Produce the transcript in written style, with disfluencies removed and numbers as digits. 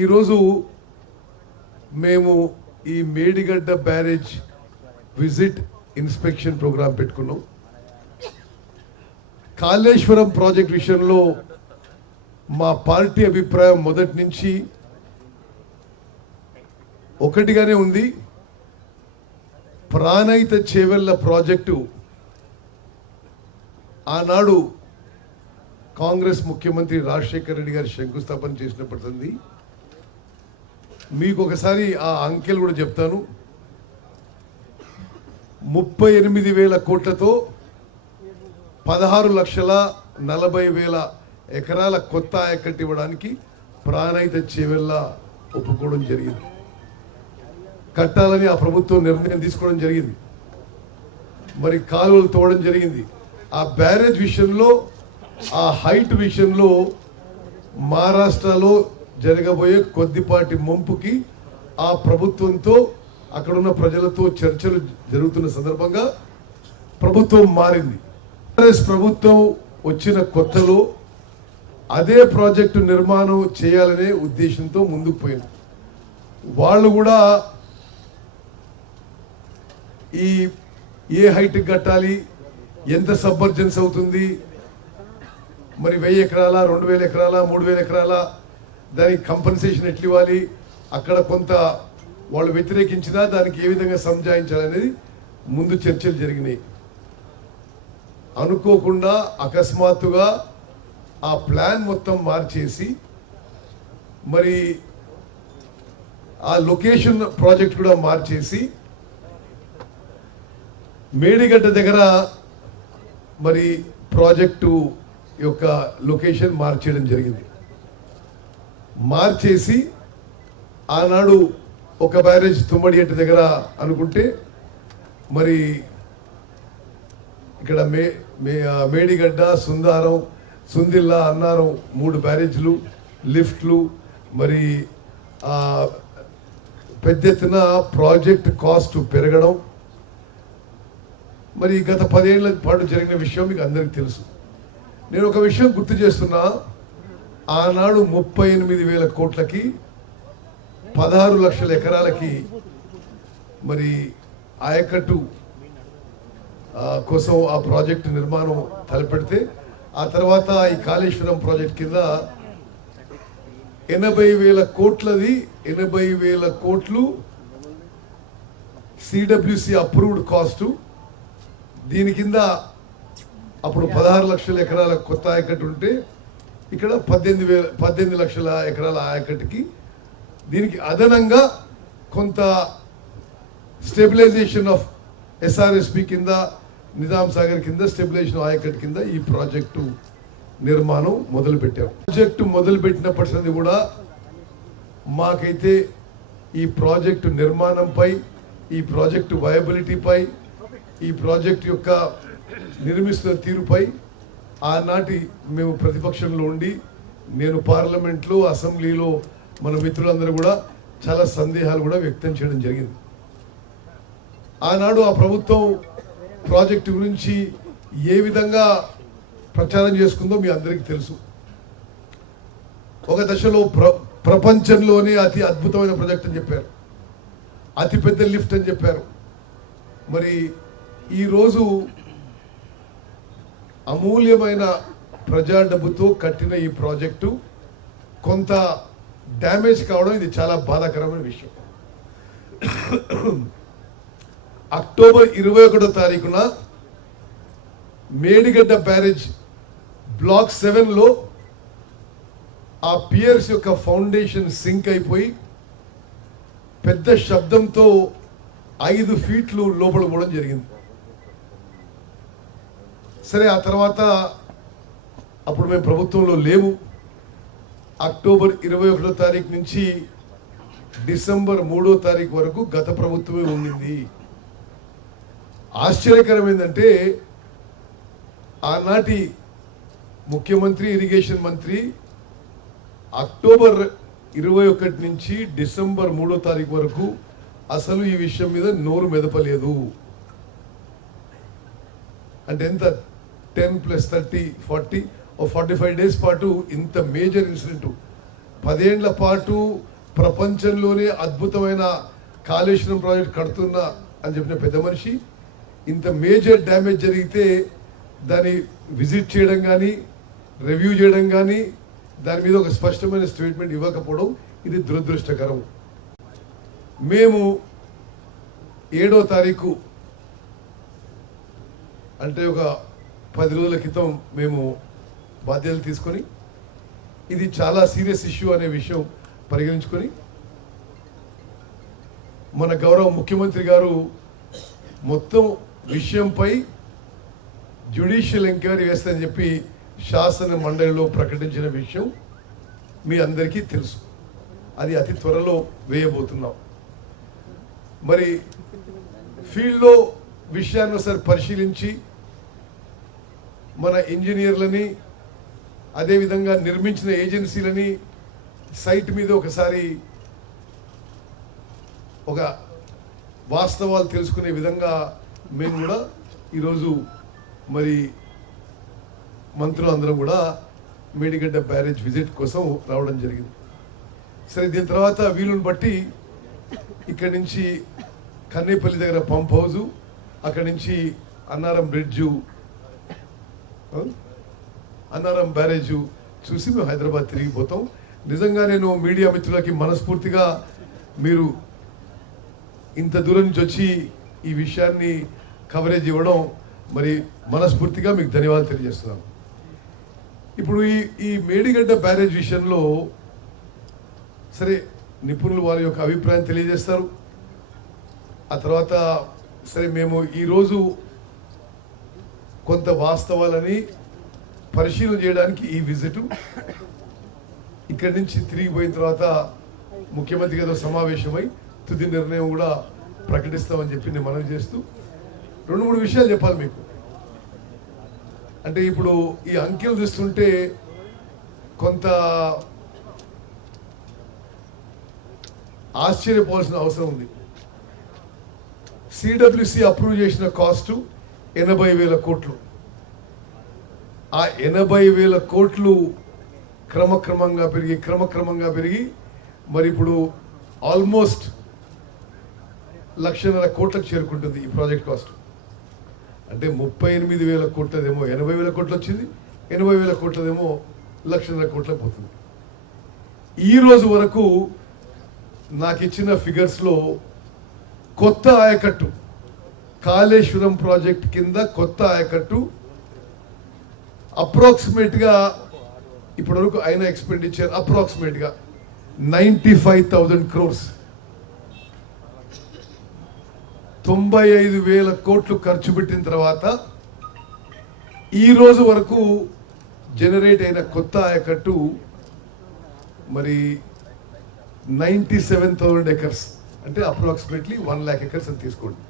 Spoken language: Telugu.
ఈరోజు మేము ఈ Medigadda barrage visit inspection programme పెట్టుకున్నాం. కాళేశ్వరం ప్రాజెక్ట్ విషయంలో మా పార్టీ అభిప్రాయం మొదటి నుంచి ఒకటిగానే ఉంది. ప్రాణహిత చేవెళ్ల ప్రాజెక్టు ఆనాడు కాంగ్రెస్ ముఖ్యమంత్రి రాజశేఖర రెడ్డి గారు శంకుస్థాపన చేసినప్పటిది. మీకు ఒకసారి ఆ అంకెలు కూడా చెప్తాను. 38,000 కోట్లతో 16,40,000 ఎకరాల కొత్త ఆయకట్టు ఇవ్వడానికి ప్రాణహిత చేవెళ్ల ఒప్పుకోవడం జరిగింది. కట్టాలని ఆ ప్రభుత్వం నిర్ణయం తీసుకోవడం జరిగింది. మరి కాలువలు తోవడం జరిగింది. ఆ బ్యారేజ్ విషయంలో, ఆ హైట్ విషయంలో మహారాష్ట్రలో జరగబోయే కొద్దిపాటి ముంపుకి ఆ ప్రభుత్వంతో అక్కడున్న ప్రజలతో చర్చలు జరుగుతున్న సందర్భంగా ప్రభుత్వం మారింది. కాంగ్రెస్ ప్రభుత్వం వచ్చిన కొత్తలో అదే ప్రాజెక్టు నిర్మాణం చేయాలనే ఉద్దేశంతో ముందుకు పోయింది. వాళ్ళు కూడా ఈ ఏ హైట్ కట్టాలి, ఎంత సబ్మర్జెన్స్ అవుతుంది, మరి 1000 ఎకరాల, 2000 ఎకరాల, 3000 ఎకరాల, దానికి కంపెన్సేషన్ ఎట్లు ఇవ్వాలి, అక్కడ కొంత వాళ్ళు వ్యతిరేకించినా దానికి ఏ విధంగా సంజాయించాలనేది ముందు చర్చలు జరిగినాయి. అనుకోకుండా అకస్మాత్తుగా ఆ ప్లాన్ మొత్తం మార్చేసి మరి ఆ లొకేషన్ ప్రాజెక్ట్ కూడా మార్చేసి మేడిగడ్డ దగ్గర మరి ప్రాజెక్టు యొక్క లొకేషన్ మార్చేయడం జరిగింది. మార్చేసి ఆనాడు ఒక బ్యారేజ్ తుమ్మడిగట్టు దగ్గర అనుకుంటే మరి ఇక్కడ మేడిగడ్డ, సుందారం, సుందిల్లా, అన్నారం 3 బ్యారేజ్లు, లిఫ్ట్లు, మరి పెద్ద ఎత్తున ప్రాజెక్ట్ కాస్ట్ పెరగడం, మరి గత 10 ఏళ్ల పాటు జరిగిన విషయం మీకు అందరికీ తెలుసు. నేను ఒక విషయం గుర్తు చేస్తున్నా. ఆనాడు 38,000 కోట్లకి 16 లక్షల ఎకరాలకి మరి ఆయకట్టు కోసం ఆ ప్రాజెక్టు నిర్మాణం తలపెడితే, ఆ తర్వాత ఈ కాళేశ్వరం ప్రాజెక్ట్ కింద 80,000 కోట్లది, 80,000 కోట్లు సిడబ్ల్యూసి అప్రూవ్డ్ కాస్టు. దీని కింద అప్పుడు 16 లక్షల ఎకరాల కొత్త ఆయకట్టు ఉంటే ఇక్కడ 18 లక్షల ఎకరాల ఆయకట్టుకి దీనికి అదనంగా కొంత స్టెబిలైజేషన్ ఆఫ్ ఎస్ఆర్ఎస్పి కింద, నిజాం సాగర్ కింద స్టెబిలైజేషన్ ఆయకట్టు కింద ఈ ప్రాజెక్టు నిర్మాణం మొదలుపెట్టాం. ప్రాజెక్టు మొదలుపెట్టినప్పటి కూడా మాకైతే ఈ ప్రాజెక్టు నిర్మాణంపై, ఈ ప్రాజెక్టు వయబిలిటీపై, ఈ ప్రాజెక్టు యొక్క నిర్మిస్తున్న తీరుపై ఆనాటి మేము ప్రతిపక్షంలో ఉండి, నేను పార్లమెంట్లో, అసెంబ్లీలో మన మిత్రులందరూ కూడా చాలా సందేహాలు కూడా వ్యక్తం చేయడం జరిగింది. ఆనాడు ఆ ప్రభుత్వం ప్రాజెక్టు గురించి ఏ విధంగా ప్రచారం చేసుకుందో మీ అందరికీ తెలుసు. ఒక దశలో ప్రపంచంలోనే అతి అద్భుతమైన ప్రాజెక్ట్ అని చెప్పారు, అతిపెద్ద లిఫ్ట్ అని చెప్పారు. మరి ఈరోజు అమూల్యమైన ప్రజా డబ్బుతో కట్టిన ఈ ప్రాజెక్టు కొంత డ్యామేజ్ కావడం ఇది చాలా బాధాకరమైన విషయం. అక్టోబర్ 21వ తారీఖున మేడిగడ్డ బ్యారేజ్ బ్లాక్ 7లో ఆ పియర్స్ యొక్క ఫౌండేషన్ సింక్ అయిపోయి పెద్ద శబ్దంతో 5 ఫీట్లు లోపల పోవడం జరిగింది. సరే, ఆ తర్వాత అప్పుడు మేము ప్రభుత్వంలో లేవు. అక్టోబర్ 21వ తారీఖు నుంచి డిసెంబర్ 3వ తారీఖు వరకు గత ప్రభుత్వమే ఉండింది. ఆశ్చర్యకరం ఏంటంటే ఆనాటి ముఖ్యమంత్రి, ఇరిగేషన్ మంత్రి అక్టోబర్ 21 నుంచి డిసెంబర్ 3వ తారీఖు వరకు అసలు ఈ విషయం మీద నోరు మెదపలేదు. అంటే ఎంత 10 + 30 40 45 డేస్ పాటు ఇంత మేజర్ ఇన్సిడెంట్ 10 ఏళ్ల పాటు ప్రపంచంలోనే అద్భుతమైన కాళేశ్వరం ప్రాజెక్ట్ కడుతున్నా అని చెప్పిన పెద్ద మనిషి ఇంత మేజర్ డ్యామేజ్ జరిగితే దాన్ని విజిట్ చేయడం కానీ రివ్యూ చేయడం కానీ దాని మీద ఒక స్పష్టమైన స్టేట్మెంట్ ఇవ్వకపోవడం ఇది దురదృష్టకరం. మేము 7వ తారీఖు అంటే ఒక 10 రోజుల క్రితం మేము బాధ్యతలు తీసుకొని ఇది చాలా సీరియస్ ఇష్యూ అనే విషయం పరిగణించుకొని మన గౌరవ ముఖ్యమంత్రి గారు మొత్తం విషయంపై జ్యుడిషియల్ ఎంక్వైరీ వేస్తారని చెప్పి శాసన మండలిలో ప్రకటించిన విషయం మీ అందరికీ తెలుసు. అది అతి త్వరలో వేయబోతున్నాం. మరి ఫీల్డ్లో విషయాన్ని ఒకసారి పరిశీలించి మన ఇంజనీర్లని అదేవిధంగా నిర్మించిన ఏజెన్సీలని సైట్ మీద ఒకసారి ఒక వాస్తవాలు తెలుసుకునే విధంగా మేము కూడా ఈరోజు మరి మంత్రులు అందరం కూడా మేడిగడ్డ బ్యారేజ్ విజిట్ కోసం రావడం జరిగింది. సరే, దీని తర్వాత వీలుని బట్టి ఇక్కడి నుంచి కన్నేపల్లి దగ్గర పంప్ హౌజు, అక్కడి నుంచి అన్నారం బ్రిడ్జు, అన్నారం బ్యారేజు చూసి మేము హైదరాబాద్ తిరిగిపోతాం. నిజంగా నేను మీడియా మిత్రులకి మనస్ఫూర్తిగా మీరు ఇంత దూరం నుంచి వచ్చి ఈ విషయాన్ని కవరేజ్ ఇవ్వడం మరి మనస్ఫూర్తిగా మీకు ధన్యవాదాలు తెలియజేస్తున్నాను. ఇప్పుడు ఈ మేడిగడ్డ బ్యారేజ్ విషయంలో సరే నిపుణులు వారి యొక్క అభిప్రాయం తెలియజేస్తారు. ఆ తర్వాత సరే మేము ఈరోజు కొంత వాస్తవాలని పరిశీలన చేయడానికి ఈ విజిట్, ఇక్కడి నుంచి తిరిగిపోయిన తర్వాత ముఖ్యమంత్రి గారితో సమావేశమై తుది నిర్ణయం కూడా ప్రకటిస్తామని చెప్పి నేను మనవి చేస్తూ 2-3 విషయాలు చెప్పాలి మీకు. అంటే ఇప్పుడు ఈ అంకెలు చూస్తుంటే కొంత ఆశ్చర్యపోవాల్సిన అవసరం ఉంది. సిడబ్ల్యూసి అప్రూవ్ చేసిన కాస్టు 80,000 కోట్లు. ఆ 80,000 కోట్లు క్రమక్రమంగా పెరిగి మరి ఇప్పుడు ఆల్మోస్ట్ 1,00,000 కోట్లకు చేరుకుంటుంది ఈ ప్రాజెక్ట్ కాస్ట్. అంటే 38,000 కోట్లదేమో 80,000 కోట్లు వచ్చింది, 80,000 కోట్లదేమో 1,00,000 కోట్లకు పోతుంది. ఈ రోజు వరకు నాకు ఇచ్చిన ఫిగర్స్లో కొత్త ఆయకట్టు కాళేశ్వరం ప్రాజెక్ట్ కింద కొత్త ఆయకట్టు అప్రాక్సిమేట్గా ఇప్పటివరకు అయిన ఎక్స్పెండిచర్ అప్రాక్సిమేట్గా 95,000 crores, 95,000 కోట్లు ఖర్చు పెట్టిన తర్వాత ఈ రోజు వరకు జనరేట్ అయిన కొత్త ఆయకట్టు మరి 97,000 acres, అంటే అప్రాక్సిమేట్లీ 1 lakh acres అని తీసుకోండి.